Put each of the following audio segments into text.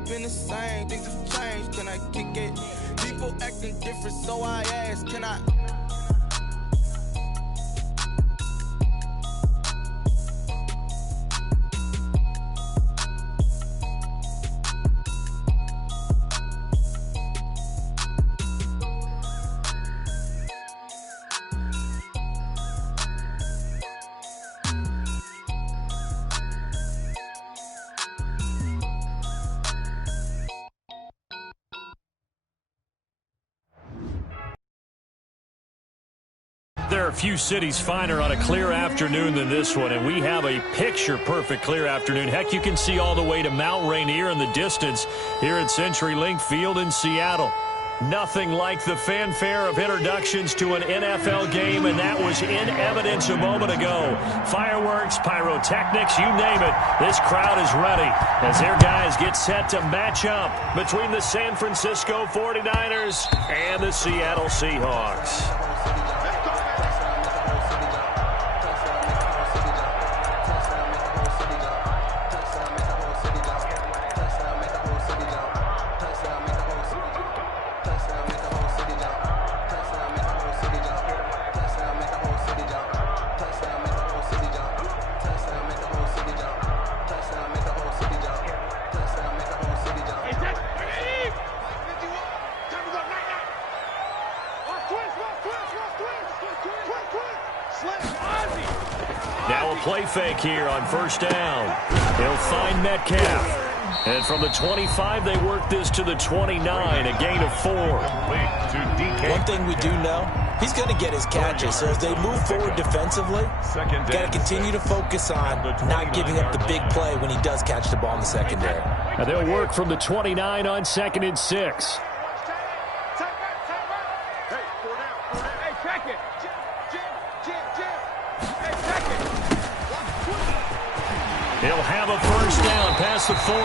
ain't been the same. Things have changed, can I kick it? People acting different, so I ask, can I? There are a few cities finer on a clear afternoon than this one, and we have a picture-perfect clear afternoon. Heck, you can see all the way to Mount Rainier in the distance here at CenturyLink Field in Seattle. Nothing like the fanfare of introductions to an NFL game, and that was in evidence a moment ago. Fireworks, pyrotechnics, you name it. This crowd is ready as their guys get set to match up between the San Francisco 49ers and the Seattle Seahawks. Now a play fake here on first down. He'll find Metcalf. And from the 25, they work this to the 29, a gain of 4. One thing we do know, he's going to get his catches. So as they move forward defensively, got to continue to focus on not giving up the big play when he does catch the ball in the secondary. And they'll work from the 29 on 2nd and 6. He'll have a first down past the 40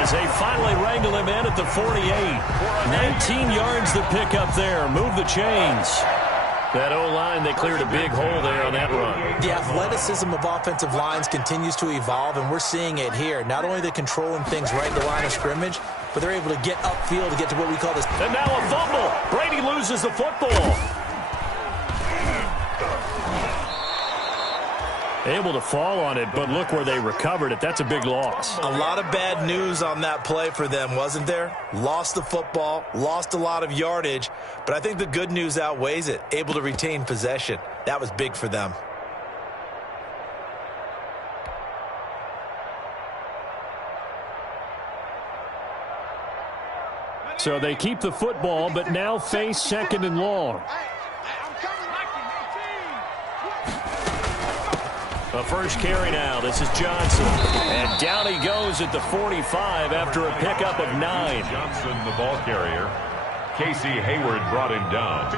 as they finally wrangle him in at the 48. 19 yards to pick up there. Move the chains. That O-line, they cleared a big hole there on that run. The athleticism of offensive lines continues to evolve, and we're seeing it here. Not only are they controlling things right at the line of scrimmage, but they're able to get upfield to get to what we call this. And now a fumble. Brady loses the football. Able to fall on it, but look where they recovered it. That's a big loss. A lot of bad news on that play for them, wasn't there? Lost the football, lost a lot of yardage, but I think the good news outweighs it. Able to retain possession. That was big for them. So they keep the football, but now face 2nd and long. The first carry now. This is Johnson. And down he goes at the 45 after a pickup of 9. Johnson, the ball carrier. Casey Hayward brought him down.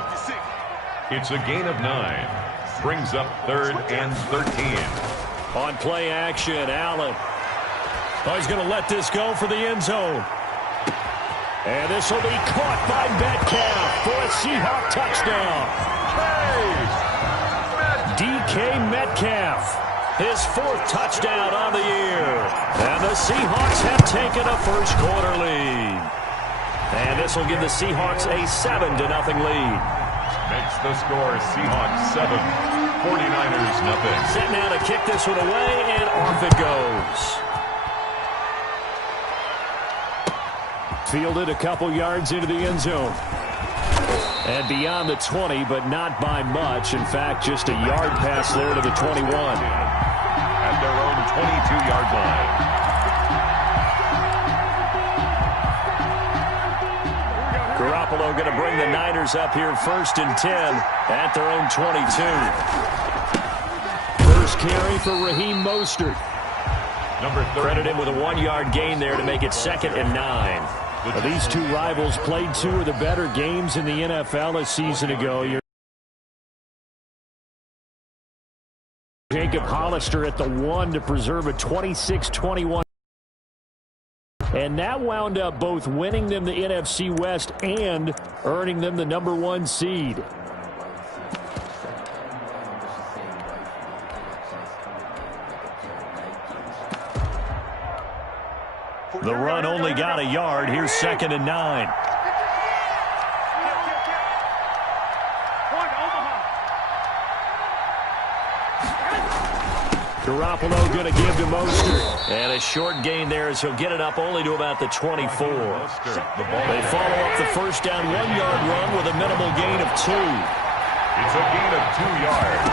It's a gain of 9. Brings up 3rd and 13. On play action, Allen. Oh, he's going to let this go for the end zone. And this will be caught by Metcalf for a Seahawk touchdown. DK Metcalf, his 4th touchdown on the year. And the Seahawks have taken a first-quarter lead. And this will give the Seahawks a 7-0 lead. Makes the score Seahawks 7, 49ers nothing. Set now to kick this one away, and off it goes. Fielded a couple yards into the end zone. And beyond the 20, but not by much. In fact, just a yard pass there to the 21. At their own 22-yard line. Garoppolo going to bring the Niners up here 1st and 10 at their own 22. First carry for Raheem Mostert. Number 30. Credit him with a 1-yard gain there to make it 2nd and 9. Well, these two rivals played 2 of the better games in the NFL a season ago. Jacob Hollister at the 1 to preserve a 26-21. And that wound up both winning them the NFC West and earning them the number 1 seed. The run only got a yard. Here's 2nd and 9. Garoppolo going to give to Mostert. And a short gain there as he'll get it up only to about the 24. They follow up the first down 1-yard run with a minimal gain of 2. It's a gain of 2 yards.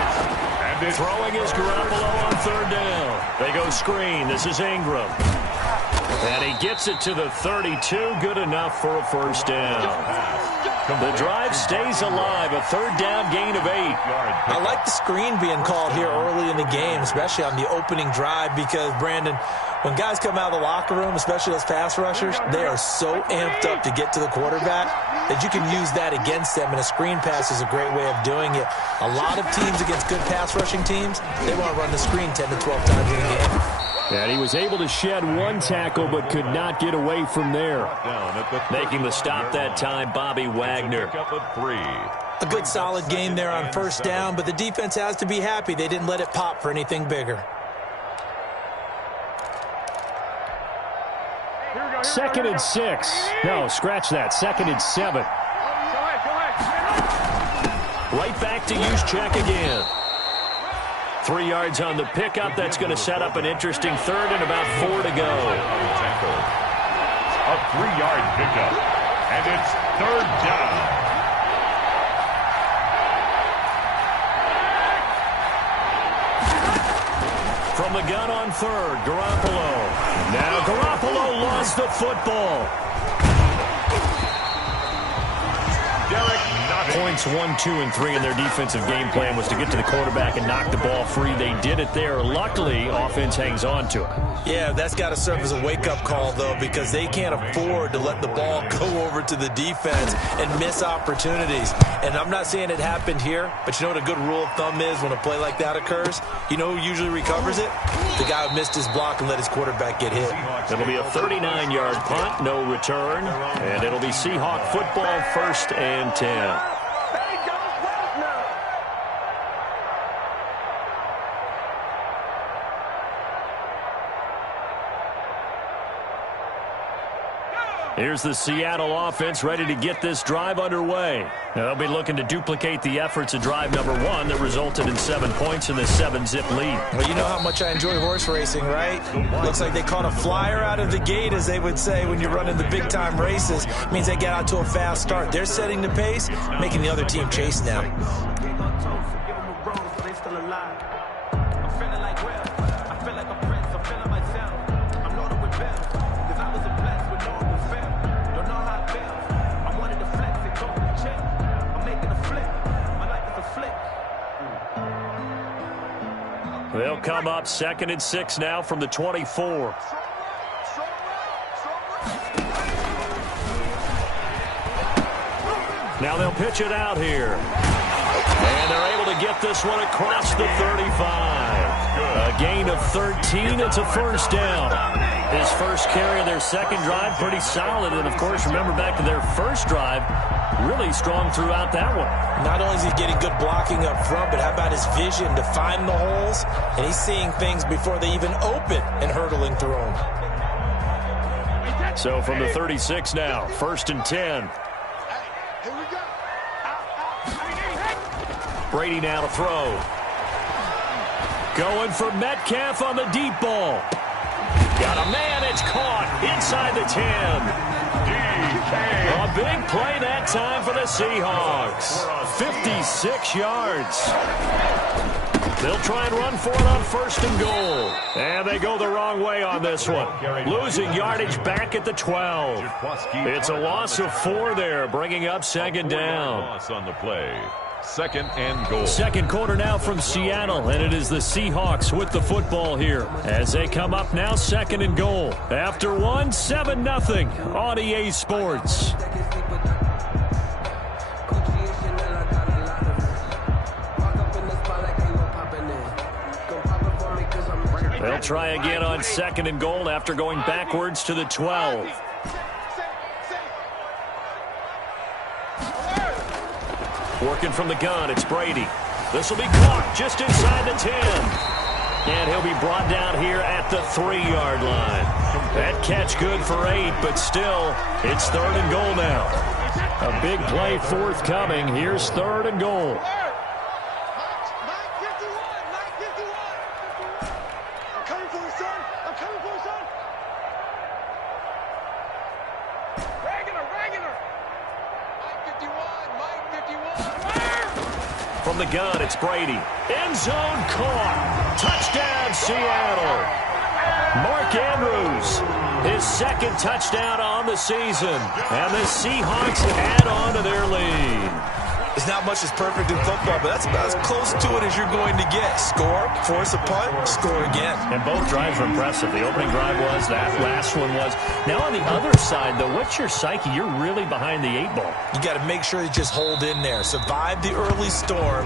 And throwing is Garoppolo on 3rd down. They go screen. This is Ingram. And he gets it to the 32. Good enough for a first down. The drive stays alive. A 3rd down gain of 8. I like the screen being called here early in the game, especially on the opening drive, because, Brandon, when guys come out of the locker room, especially those pass rushers, they are so amped up to get to the quarterback that you can use that against them, and a screen pass is a great way of doing it. A lot of teams against good pass rushing teams, they want to run the screen 10 to 12 times in a game. And he was able to shed 1 tackle but could not get away from there. Making the stop that time, Bobby Wagner. A good solid game there on first down, but the defense has to be happy they didn't let it pop for anything bigger. 2nd and 6. No, scratch that. 2nd and 7. Right back to use check again. 3 yards on the pickup. That's going to set up an interesting 3rd and about 4 to go. A 3-yard pickup. And it's 3rd down. From the gun on 3rd, Garoppolo. Now Garoppolo lost the football. Points 1, 2, and 3 in their defensive game plan was to get to the quarterback and knock the ball free. They did it there. Luckily, offense hangs on to it. Yeah, that's got to serve as a wake-up call, though, because they can't afford to let the ball go over to the defense and miss opportunities. And I'm not saying it happened here, but you know what a good rule of thumb is when a play like that occurs? You know who usually recovers it? The guy who missed his block and let his quarterback get hit. It'll be a 39-yard punt, no return, and it'll be Seahawk football, 1st and 10. Here's the Seattle offense ready to get this drive underway. Now, they'll be looking to duplicate the efforts of drive number 1 that resulted in 7 points in the 7-zip lead. Well, you know how much I enjoy horse racing, right? Looks like they caught a flyer out of the gate, as they would say when you're running the big-time races. It means they get out to a fast start. They're setting the pace, making the other team chase now. They'll come up 2nd and 6 now from the 24. Now they'll pitch it out here. And they're able to get this one across the 35. A gain of 13. It's a first down. His first carry of their second drive, pretty solid. And, of course, remember back to their first drive, really strong throughout that one. Not only is he getting good blocking up front, but how about his vision to find the holes? And he's seeing things before they even open and hurdling through them. So from the 36 now, 1st and 10. Brady now to throw. Going for Metcalf on the deep ball. Got a man, it's caught inside the 10. A big play that time for the Seahawks. 56 yards. They'll try and run for it on 1st and goal. And they go the wrong way on this one. Losing yardage back at the 12. It's a loss of 4 there, bringing up 2nd down. Loss on the play. 2nd and goal. Second quarter now from Seattle, and it is the Seahawks with the football here as they come up now 2nd and goal. After 7-0 on EA Sports. They'll try again on 2nd and goal after going backwards to the 12. Working from the gun, it's Brady. This will be caught just inside the 10. And he'll be brought down here at the 3-yard line. That catch good for 8, but still, it's 3rd and goal now. A big play forthcoming. Here's 3rd and goal. From the gun, it's Brady. End zone caught. Touchdown, Seattle. Mark Andrews, his 2nd touchdown on the season. And the Seahawks add on to their lead. There's not much that's perfect in football, but that's about as close to it as you're going to get. Score, force a punt, score again. And both drives were impressive. The opening drive was, that last one was. Now on the other side, though, what's your psyche? You're really behind the 8 ball. You got to make sure you just hold in there. Survive the early storm.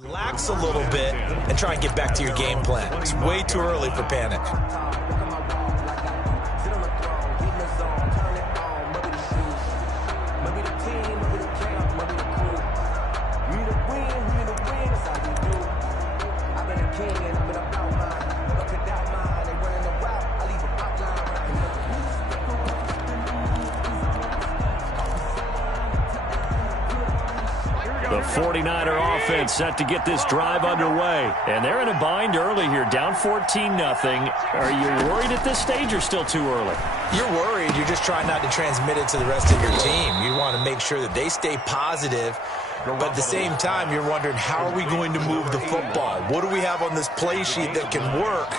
Relax a little bit and try and get back to your game plan. It's way too early for panic. The 49er offense set to get this drive underway. And they're in a bind early here, down 14-0. Are you worried at this stage or still too early? You're worried. You're just trying not to transmit it to the rest of your team. You want to make sure that they stay positive. But at the same time, you're wondering, how are we going to move the football? What do we have on this play sheet that can work?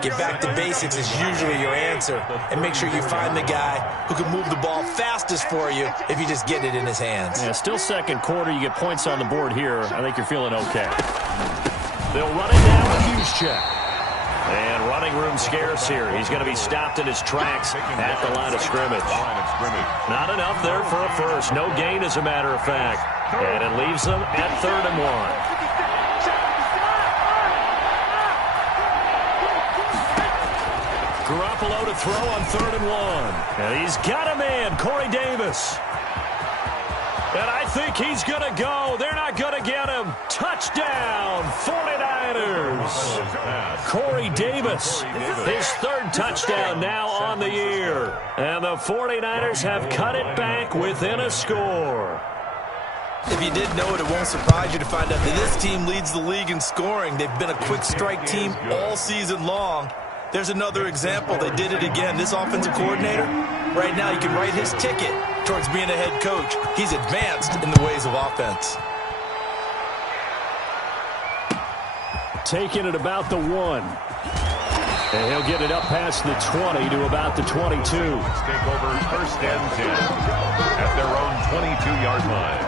Get back to basics is usually your answer. And make sure you find the guy who can move the ball fastest for you if you just get it in his hands. Yeah, still second quarter. You get points on the board here. I think you're feeling okay. They'll run it down with Juszczyk. And running room scarce here. He's going to be stopped in his tracks at the line of scrimmage. Not enough there for a first. No gain, as a matter of fact. And it leaves them at 3rd and 1. Garoppolo to throw on 3rd and 1. And he's got a man, Corey Davis. And I think he's going to go. They're not going to get him. Touchdown, 49ers. Corey Davis, his 3rd touchdown now on the year. And the 49ers have cut it back within a score. If you didn't know it, it won't surprise you to find out that this team leads the league in scoring. They've been a quick strike team all season long. There's another example. They did it again. This offensive coordinator, right now, you can write his ticket towards being a head coach. He's advanced in the ways of offense. Taking it about the 1. And he'll get it up past the 20 to about the 22. Take over 1st and 10 at their own 22-yard line.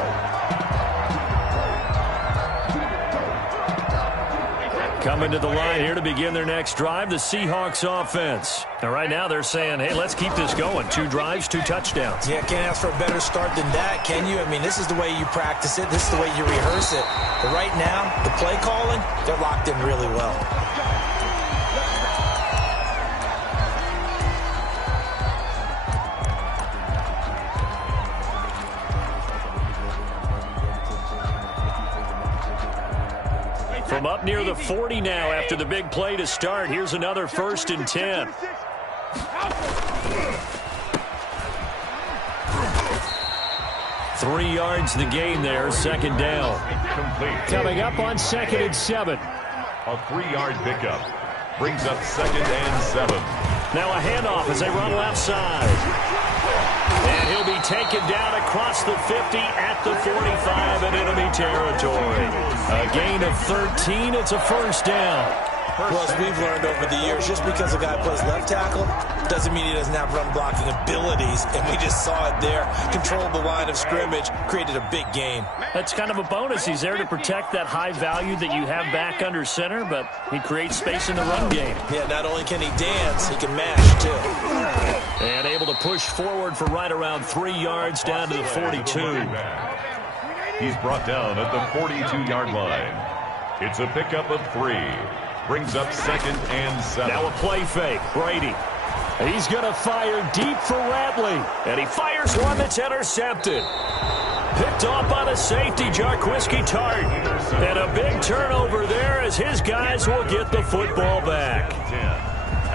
Coming to the line here to begin their next drive, the Seahawks offense. And right now they're saying, hey, let's keep this going. 2 drives, 2 touchdowns. Yeah, can't ask for a better start than that, can you? I mean, this is the way you practice it. This is the way you rehearse it. But right now, the play calling, they're locked in really well. From up near the 40 now after the big play to start. Here's another 1st and 10. Three yards the gain there, 2nd down. Coming up on 2nd and 7. A 3-yard pickup brings up 2nd and 7. Now a handoff as they run left side. And he'll be taken down across the 50 at the 45 in enemy territory. A gain of 13. It's a 1st down. Well, as we've learned over the years, just because a guy plays left tackle doesn't mean he doesn't have run blocking ability. abilities, and we just saw it there. Controlled the line of scrimmage, created a big gain. That's kind of a bonus. He's there to protect that high value that you have back under center, but he creates space in the run game. Yeah, not only can he dance, he can mash, too. And able to push forward for right around 3 yards down to the 42. He's brought down at the 42-yard line. It's a pickup of 3. Brings up 2nd and 7. Now a play fake. Brady. He's going to fire deep for Ratley. And he fires one that's intercepted. Picked off by the safety, Jarquiski Tart. And a big turnover there as his guys will get the football back.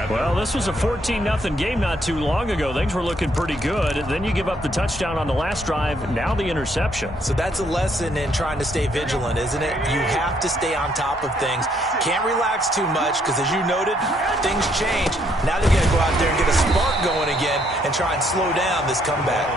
Well, this was a 14-0 game not too long ago. Things were looking pretty good. Then you give up the touchdown on the last drive. Now the interception. So that's a lesson in trying to stay vigilant, isn't it? You have to stay on top of things. Can't relax too much because, as you noted, things change. Now they're going to go out there and get a spark going again and try and slow down this comeback.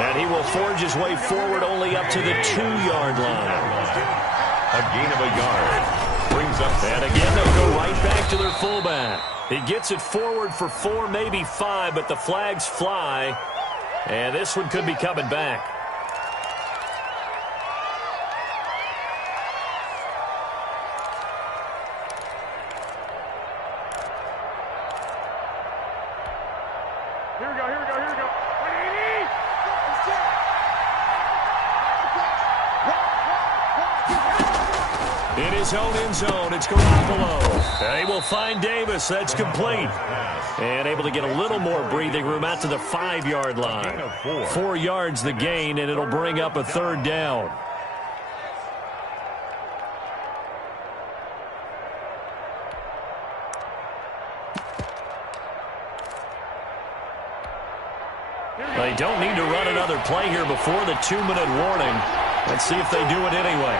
And he will forge his way forward only up to the 2-yard line. A gain of a yard. Brings up. And again, they'll go right back to their fullback. He gets it forward for 4, maybe 5, but the flags fly. And this one could be coming back. Here we go. In his own end zone, it's Garoppolo. They will find Davis. That's complete. And able to get a little more breathing room out to the 5-yard line. 4 yards the gain, and it'll bring up a 3rd down. They don't need to run another play here before the 2-minute warning. Let's see if they do it anyway.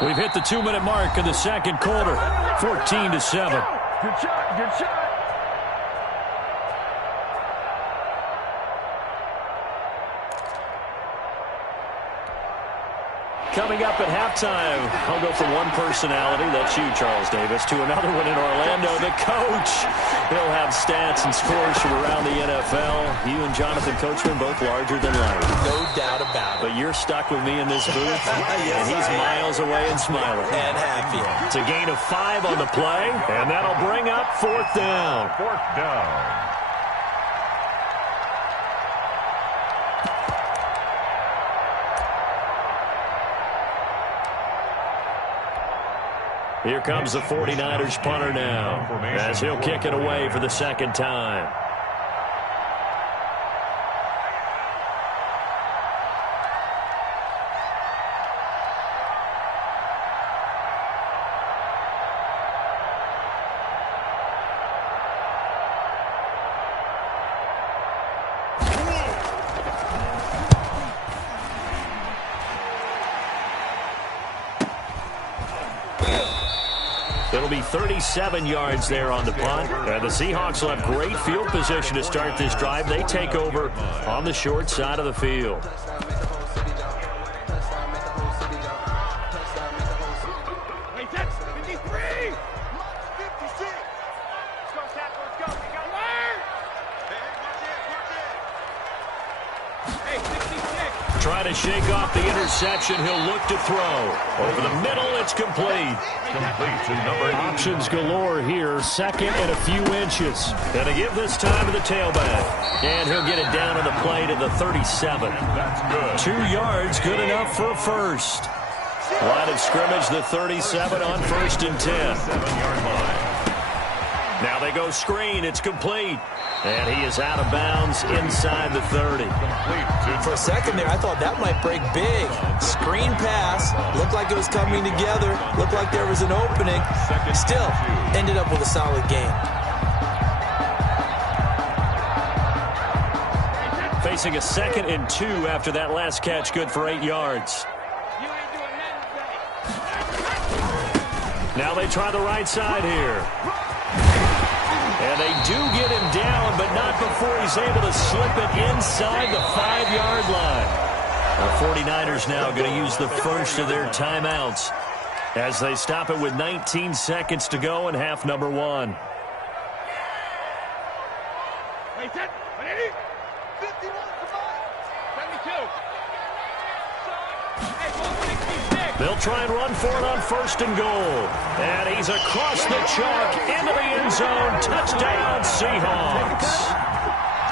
We've hit the 2-minute mark in the 2nd quarter. 14-7. Good shot. Coming up at halftime, I'll go from one personality, that's you, Charles Davis, to another one in Orlando, the coach. He'll have stats and scores from around the NFL. You and Jonathan Coachman, both larger than life. No doubt about it. But you're stuck with me in this booth, and he's miles away and smiling. And happy. It's a gain of 5 on the play, and that'll bring up 4th down. 4th down. Here comes the 49ers punter now, as he'll kick it away for the 2nd time. It'll be 37 yards there on the punt. And the Seahawks will have great field position to start this drive. They take over on the short side of the field. Trying to shake off the interception. He'll look to throw. Over the middle, it's complete. Complete to number 8. Options galore here. 2nd and a few inches. Gonna give this time to the tailback. And he'll get it down on the play to the 37. That's good. 2 yards, good enough for a first. Line of scrimmage, the 37 on 1st and 10. 7-yard line. Now they go screen. It's complete. And he is out of bounds inside the 30. For a second there, I thought that might break big. Screen pass. Looked like it was coming together. Looked like there was an opening. Still, ended up with a solid game. Facing a 2nd and 2 after that last catch. Good for 8 yards. Now they try the right side here. And they do get him down, but not before he's able to slip it inside the 5-yard line. The 49ers now going to use the first of their timeouts as they stop it with 19 seconds to go in half number 1. They'll try and run for it on 1st and goal. And he's across the chalk into the end zone. Touchdown, Seahawks.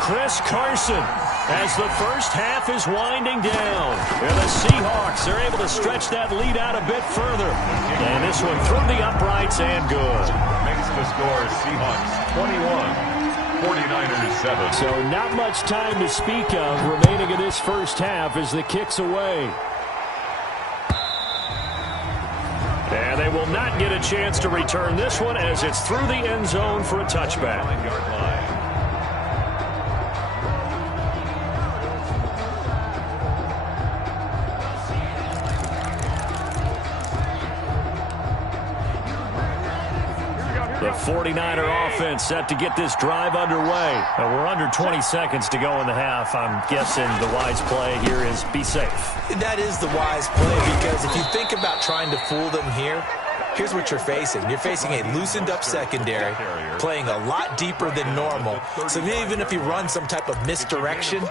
Chris Carson, as the first half is winding down. And the Seahawks are able to stretch that lead out a bit further. And this one through the uprights and good. Makes the score Seahawks 21, 49ers 7. So not much time to speak of remaining in this first half as the kick's away. And they will not get a chance to return this one as it's through the end zone for a touchback. The 49er offense set to get this drive underway. We're under 20 seconds to go in the half. I'm guessing the wise play here is be safe. That is the wise play, because if you think about trying to fool them here, here's what you're facing. You're facing a loosened up secondary, playing a lot deeper than normal. So even if you run some type of misdirection,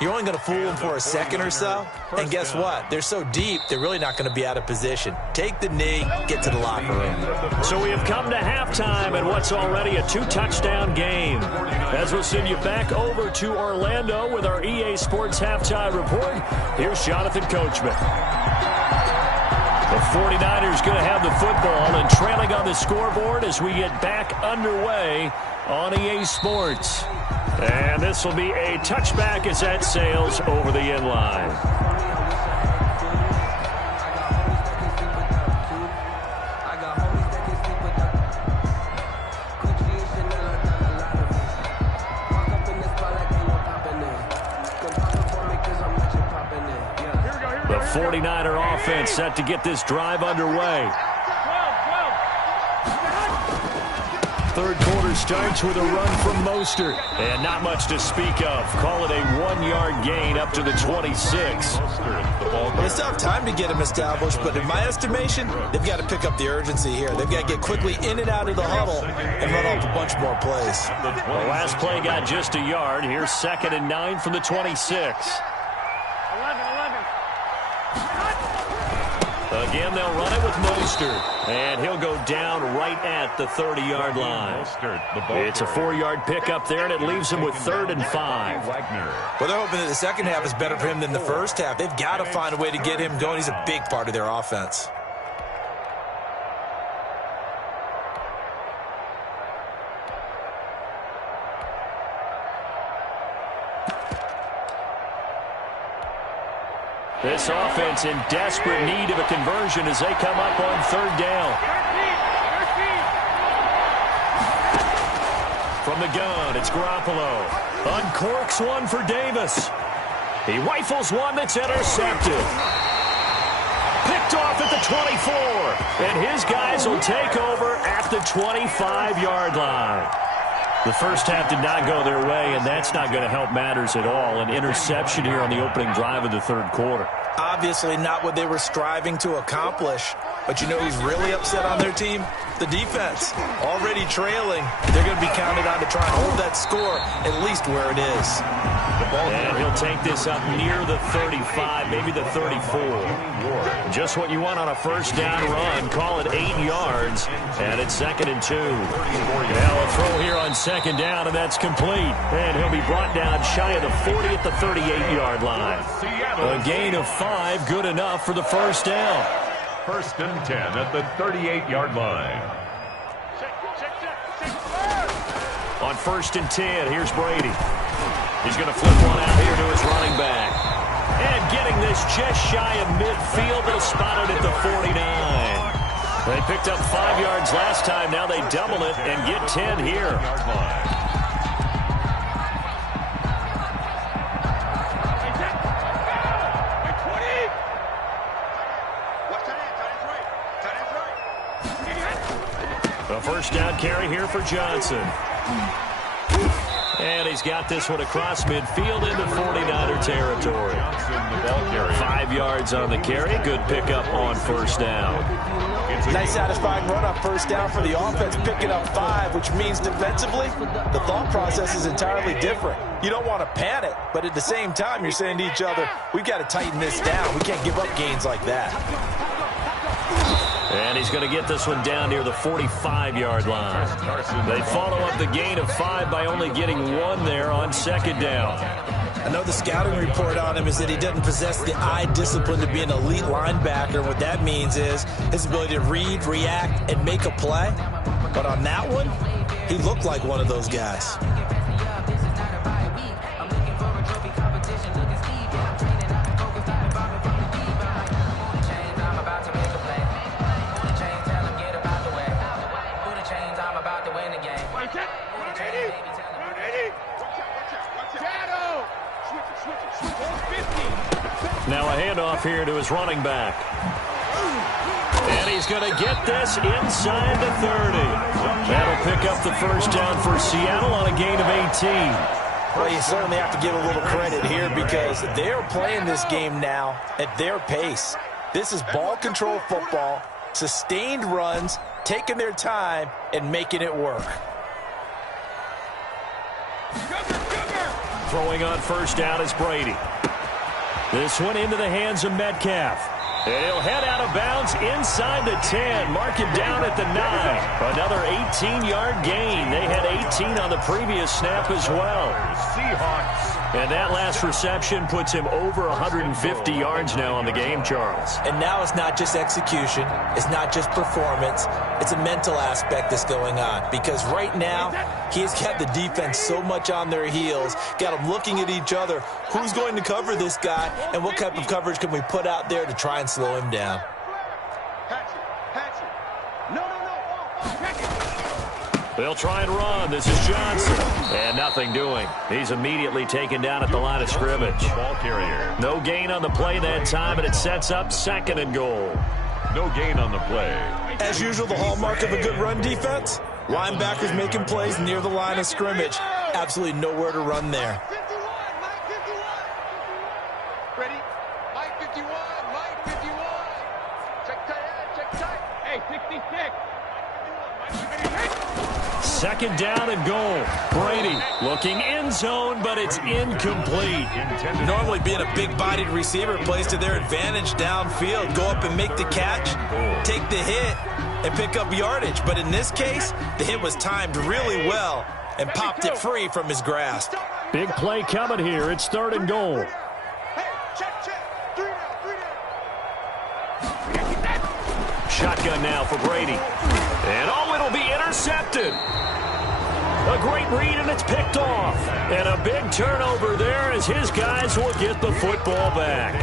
you're only going to fool them for a second or so. And guess what? They're so deep, they're really not going to be out of position. Take the knee, get to the locker room. So we have come to halftime in what's already a 2-touchdown game. As we'll send you back over to Orlando with our EA Sports Halftime Report, here's Jonathan Coachman. The 49ers going to have the football and trailing on the scoreboard as we get back underway on EA Sports. And this will be a touchback as that sails over the end line. The 49er offense set to get this drive underway. Third quarter starts with a run from Mostert. And not much to speak of. Call it a 1-yard gain up to the 26. Well, it's tough time to get him established, but in my estimation, they've got to pick up the urgency here. They've got to get quickly in and out of the huddle and run off a bunch more plays. The last play got just a yard. Here's 2nd and 9 from the 26. Again, they'll run it with Mostert, and he'll go down right at the 30-yard line. It's a 4-yard pickup there, and it leaves him with 3rd and 5. Well, they're hoping that the second half is better for him than the first half. They've got to find a way to get him going. He's a big part of their offense. This offense in desperate need of a conversion as they come up on 3rd down. From the gun, it's Garoppolo. Uncorks one for Davis. He rifles one that's intercepted. Picked off at the 24. And his guys will take over at the 25-yard line. The first half did not go their way, and that's not going to help matters at all. An interception here on the opening drive of the 3rd quarter. Obviously not what they were striving to accomplish. But you know who's really upset on their team? The defense. Already trailing. They're going to be counted on to try and hold that score at least where it is. And he'll take this up near the 35, maybe the 34. Just what you want on a first down run. Call it 8 yards, and it's 2nd and 2. Now a throw here on 2nd down, and that's complete. And he'll be brought down shy of the 40 at the 38-yard line. A gain of 5, good enough for the first down. 1st and 10 at the 38-yard line. On 1st and 10, here's Brady. He's going to flip one out here to his running back. And getting this just shy of midfield, they'll spot it at the 49. They picked up 5 yards last time. Now they double it and get 10 here. A first down carry here for Johnson. And he's got this one across midfield into 49er territory. 5 yards on the carry. Good pickup on first down. Nice satisfying run on first down for the offense, picking up 5, which means defensively, the thought process is entirely different. You don't want to panic, but at the same time, you're saying to each other, we've got to tighten this down. We can't give up gains like that. And he's going to get this one down near the 45-yard line. They follow up the gain of 5 by only getting 1 there on second down. I know the scouting report on him is that he doesn't possess the eye discipline to be an elite linebacker. And what that means is his ability to read, react, and make a play. But on that one, he looked like one of those guys. Now a handoff here to his running back. And he's going to get this inside the 30. That'll pick up the first down for Seattle on a gain of 18. Well, you certainly have to give a little credit here because they're playing this game now at their pace. This is ball control football, sustained runs, taking their time, and making it work. Throwing on first down is Brady. This one into the hands of Metcalf. And he'll head out of bounds inside the 10. Mark him down at the 9. Another 18-yard gain. They had 18 on the previous snap as well. Seahawks. And that last reception puts him over 150 yards now on the game, Charles. And now it's not just execution. It's not just performance. It's a mental aspect that's going on. Because right now, he's got the defense so much on their heels, got them looking at each other. Who's going to cover this guy, and what type of coverage can we put out there to try and slow him down? They'll try and run. This is Johnson. And nothing doing. He's immediately taken down at the line of scrimmage. Ball carrier. No gain on the play that time, and it sets up 2nd and goal. No gain on the play. As usual, the hallmark of a good run defense, linebackers making plays near the line of scrimmage. Absolutely nowhere to run there. Ready? Mike 51, Mike 51. Check tight. Hey, 66. 2nd down and goal. Brady looking end zone, but it's incomplete. Normally being a big-bodied receiver plays to their advantage downfield. Go up and make the catch, take the hit, and pick up yardage. But in this case, the hit was timed really well and popped it free from his grasp. Big play coming here. It's 3rd and goal. Hey, check. 3 down. Shotgun now for Brady. And it'll be intercepted. A great read, and it's picked off. And a big turnover there as his guys will get the football back.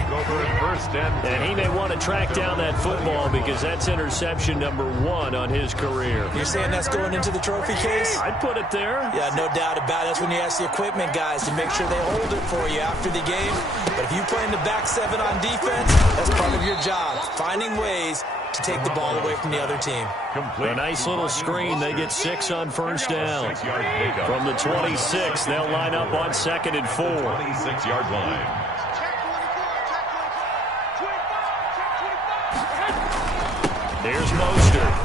And he may want to track down that football because that's interception number 1 on his career. You're saying that's going into the trophy case? I'd put it there. Yeah, no doubt about it. That's when you ask the equipment guys to make sure they hold it for you after the game. But if you play in the back 7 on defense, that's part of your job, finding ways to take the ball away from the other team. A nice little screen. They get 6 on first down. From the 26, they'll line up on 2nd and 4. 26-yard line. Here's Mostert.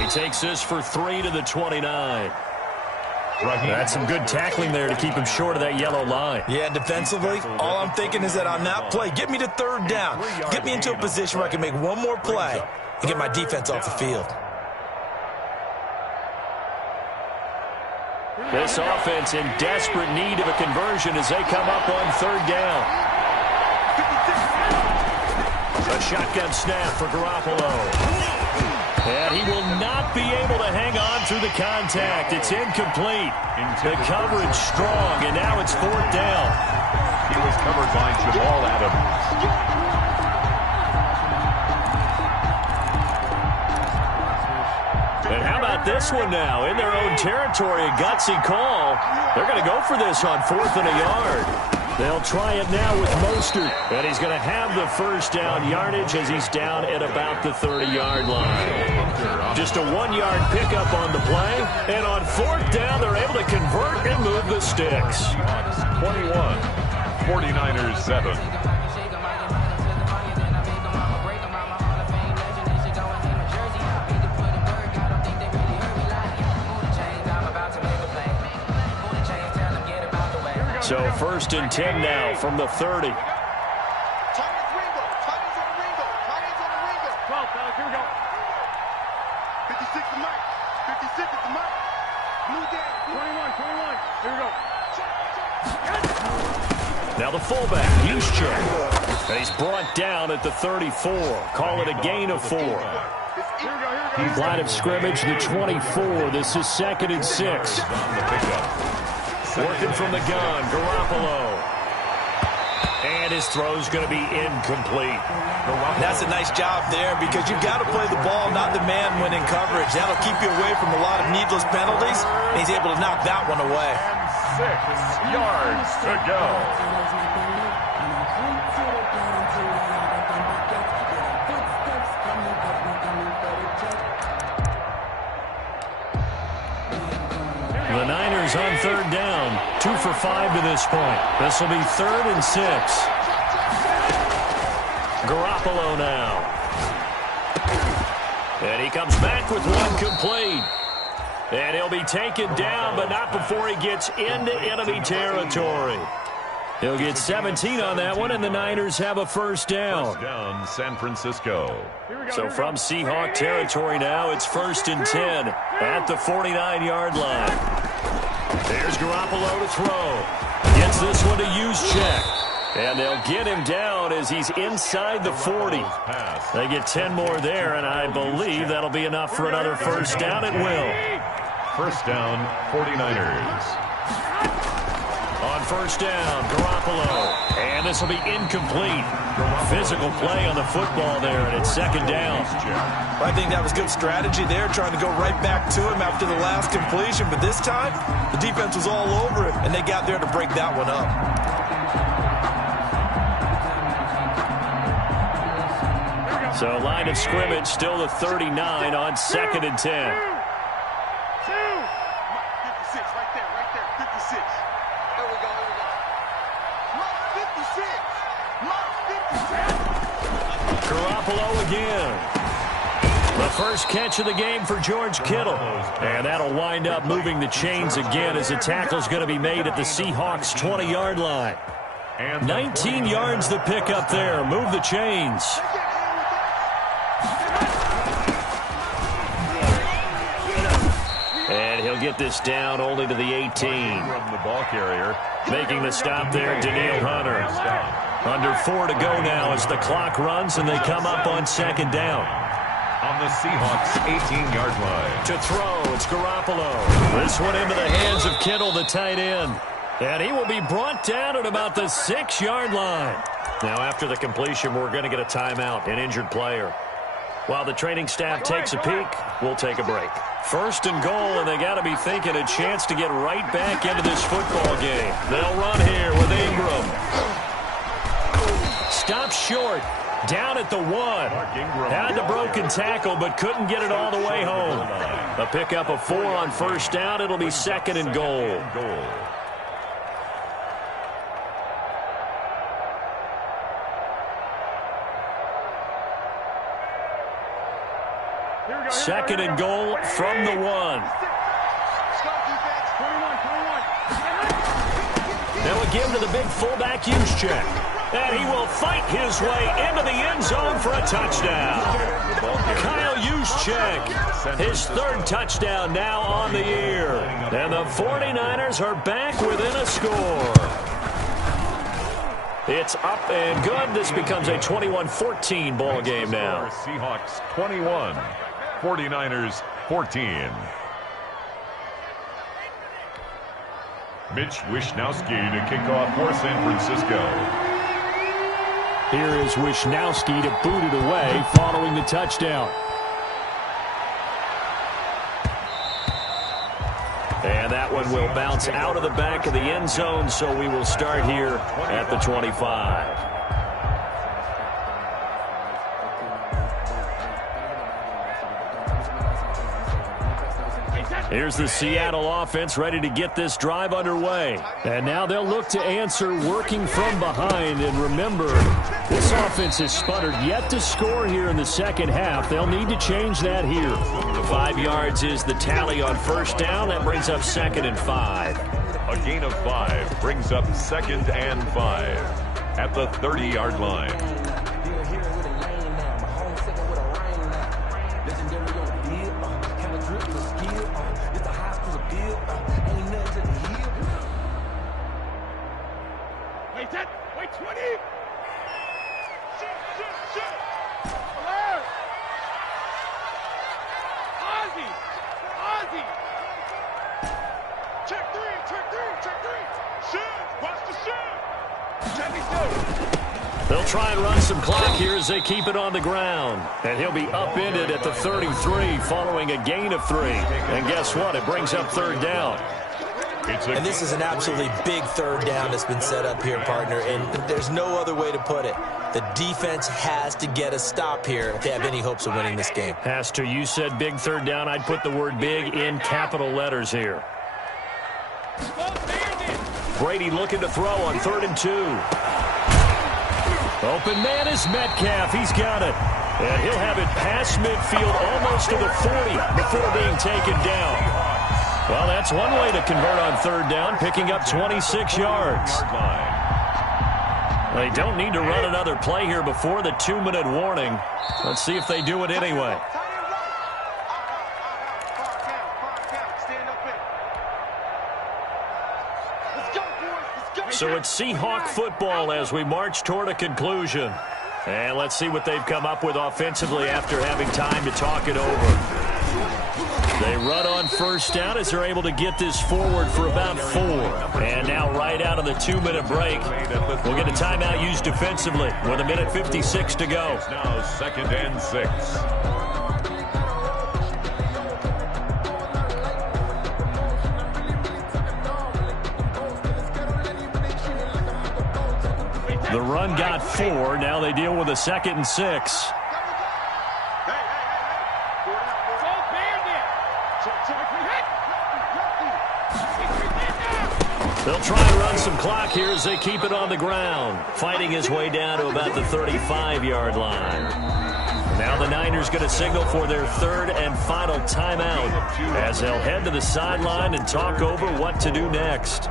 He takes this for 3 to the 29. That's some good tackling there to keep him short of that yellow line. Yeah, defensively, all I'm thinking is that on that play, get me to 3rd down. Get me into a position where I can make one more play and get my defense off the field. This offense in desperate need of a conversion as they come up on 3rd down. A shotgun snap for Garoppolo. And he will not be able to hang on through the contact. It's incomplete. The coverage strong, and now it's 4th down. He was covered by Jamal Adams. And how about this one now? In their own territory, a gutsy call. They're going to go for this on 4th and a yard. They'll try it now with Mostert, and he's going to have the first down yardage as he's down at about the 30-yard line. Just a 1-yard pickup on the play, and on 4th down, they're able to convert and move the sticks. 21, 49ers 7. So 1st and 10 now from the 30. Tight ends Ringo. Tight ends on the Ringo. Tight ends on the Ringo. 12, fellas. Here we go. 56 to Mike. 56 at the Mike. Blue down. 21. Here we go. Now the fullback, Juszczyk. And he's brought down at the 34. Call it a gain of 4. Line of scrimmage, the 24. This is 2nd and 6. Working from the gun, Garoppolo. And his throw's going to be incomplete. That's a nice job there because you've got to play the ball, not the man when in coverage. That'll keep you away from a lot of needless penalties. And he's able to knock that one away. 6 yards to go. The Niners on 3rd down. 2 for 5 to this point. This will be 3rd and 6. Garoppolo now. And he comes back with one complete. And he'll be taken down, but not before he gets into enemy territory. He'll get 17 on that one, and the Niners have a first down. First down, San Francisco. So from Seahawk territory now, it's 1st and 10 at the 49-yard line. There's Garoppolo to throw. Gets this one to Juszczyk. And they'll get him down as he's inside the 40. They get 10 more there, and I believe that'll be enough for another first down. It will. First down, 49ers. On 1st down, Garoppolo. And this will be incomplete. Physical play on the football there, and it's 2nd down. I think that was good strategy there, trying to go right back to him after the last completion. But this time, the defense was all over him, and they got there to break that one up. So line of scrimmage still the 39 on 2nd and 10. 56, right there, 56. There we go. Mike 56. Garoppolo again. The first catch of the game for George Kittle. And that'll wind up moving the chains again as the tackle's going to be made at the Seahawks' 20-yard line. 19 yards the pickup there. Move the chains. And he'll get this down only to the 18. From the ball carrier. Making the stop there, Danielle Hunter. Under 4 to go now as the clock runs and they come up on 2nd down. On the Seahawks' 18-yard line. To throw, it's Garoppolo. This one into the hands of Kittle, the tight end. And he will be brought down at about the 6-yard line. Now after the completion, we're going to get a timeout, an injured player. While the training staff takes a peek, we'll take a break. 1st and goal, and they got to be thinking a chance to get right back into this football game. They'll run here with Ingram. Stop short. Down at the 1. Had the broken tackle, but couldn't get it all the way home. A pickup of 4 on 1st down. It'll be 2nd and goal. Second and goal from the 1. Now again to the big fullback, Juszczyk. And he will fight his way into the end zone for a touchdown. Kyle Juszczyk, his 3rd touchdown now on the year. And the 49ers are back within a score. It's up and good. This becomes a 21-14 ball game now. Seahawks 21, 49ers 14. Mitch Wishnowsky to kick off for San Francisco. Here is Wishnowsky to boot it away following the touchdown. And that one will bounce out of the back of the end zone, so we will start here at the 25. Here's the Seattle offense ready to get this drive underway. And now they'll look to answer working from behind. And remember, this offense has sputtered yet to score here in the second half. They'll need to change that here. 5 yards is the tally on first down. That brings up 2nd and 5. A gain of 5 brings up 2nd and 5 at the 30-yard line. Wait, 20! Shit! Alert! Ozzy! Check three! Shit! Watch the shit! Check these. They'll try and run some clock here as they keep it on the ground. And he'll be upended at the 33 following a gain of 3. And guess what? It brings up 3rd down. And this is an absolutely big 3rd down that's been set up here, partner, and there's no other way to put it. The defense has to get a stop here if they have any hopes of winning this game. Has to. You said big 3rd down. I'd put the word big in capital letters here. Brady looking to throw on 3rd and 2. Open man is Metcalf. He's got it. And he'll have it past midfield almost to the 40 before being taken down. Well, that's one way to convert on 3rd down, picking up 26 yards. They don't need to run another play here before the 2-minute warning. Let's see if they do it anyway. So it's Seahawk football as we march toward a conclusion. And let's see what they've come up with offensively after having time to talk it over. They run on first down as they're able to get this forward for about 4. And now right out of the 2-minute break, we'll get a timeout used defensively with 1:56 to go. It's now 2nd and 6. The run got 4. Now they deal with a 2nd and 6. They'll try and run some clock here as they keep it on the ground. Fighting his way down to about the 35-yard line. Now the Niners going to signal for their 3rd and final timeout as they'll head to the sideline and talk over what to do next.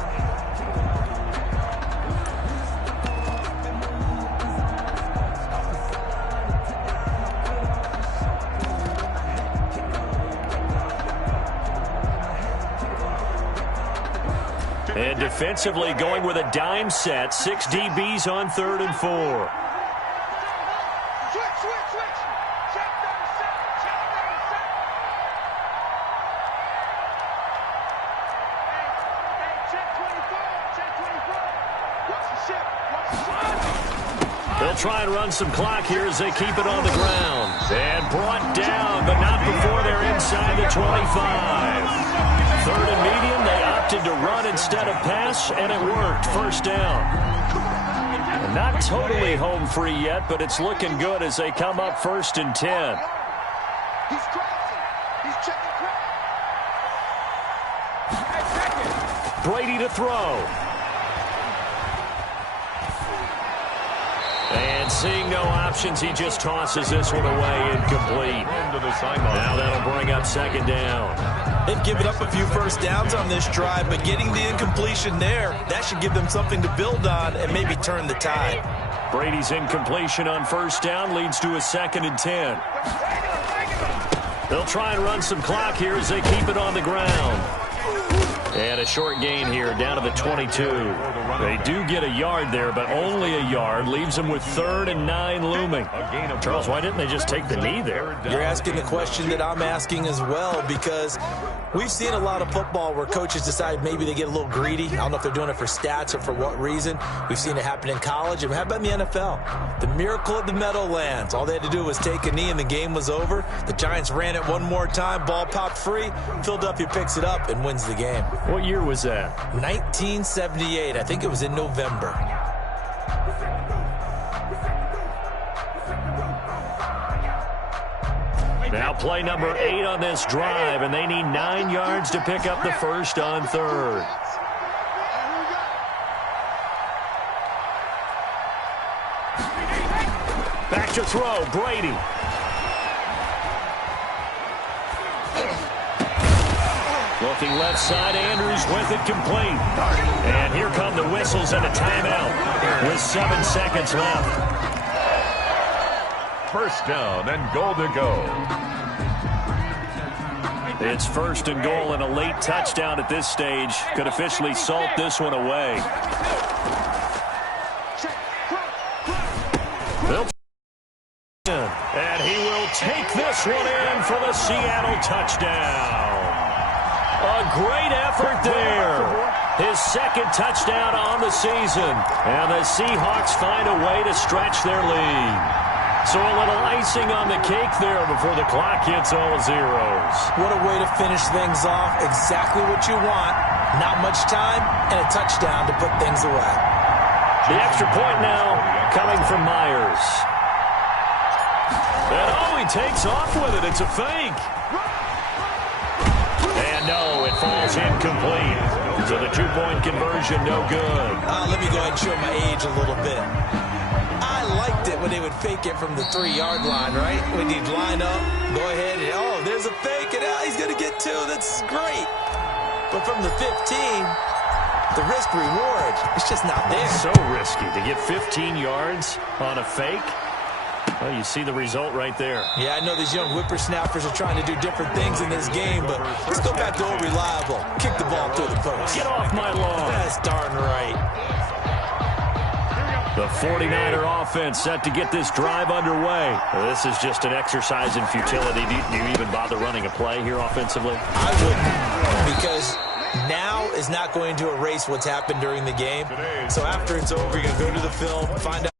And defensively going with a dime set. 6 DBs on 3rd and 4. They'll try and run some clock here as they keep it on the ground. And brought down, but not before they're inside the 25. 3rd and medium, they opted to run instead of pass, and it worked. First down. And not totally home free yet, but it's looking good as they come up 1st and 10. He's crossing. He's checking crowd. Brady to throw. And seeing no options, he just tosses this one away, incomplete. Now that'll bring up 2nd down. They've given up a few first downs on this drive, but getting the incompletion there, that should give them something to build on and maybe turn the tide. Brady's incompletion on first down leads to a 2nd and 10. They'll try and run some clock here as they keep it on the ground. And a short gain here down to the 22. They do get a yard there, but only a yard. Leaves them with 3rd and 9 looming. Charles, why didn't they just take the knee there? You're asking the question that I'm asking as well, because we've seen a lot of football where coaches decide maybe they get a little greedy. I don't know if they're doing it for stats or for what reason. We've seen it happen in college. And how about in the NFL? The miracle of the Meadowlands. All they had to do was take a knee and the game was over. The Giants ran it one more time. Ball popped free. Philadelphia picks it up and wins the game. What year was that? 1978. I think it was in November. Now play number 8 on this drive, and they need 9 yards to pick up the first on 3rd. Back to throw, Brady. Looking left side, Andrews with it complete. And here come the whistles and a timeout with 7 seconds left. First down and goal to go. It's 1st and goal, and a late touchdown at this stage could officially salt this one away. And he will take this one in for the Seattle touchdown. A great effort there. His 2nd touchdown on the season. And the Seahawks find a way to stretch their lead. So a little icing on the cake there before the clock hits all zeros. What a way to finish things off. Exactly what you want. Not much time and a touchdown to put things away. The extra point now coming from Myers. And oh, he takes off with it. It's a fake. And no, it falls incomplete. So the 2-point conversion, no good. Let me go ahead and show my age a little bit. I liked it when they would fake it from the 3-yard line, right? When you'd line up, go ahead, and oh, there's a fake, and he's going to get 2. That's great. But from the 15, the risk-reward, it's just not there. So risky to get 15 yards on a fake. Well, you see the result right there. Yeah, I know these young whippersnappers are trying to do different things in this game, but let's go back to old reliable. Kick the ball through the post. Get off my lawn. That's darn right. The 49er offense set to get this drive underway. This is just an exercise in futility. Do you even bother running a play here offensively? I wouldn't, because now is not going to erase what's happened during the game. So after it's over, you're going to go to the film, find out.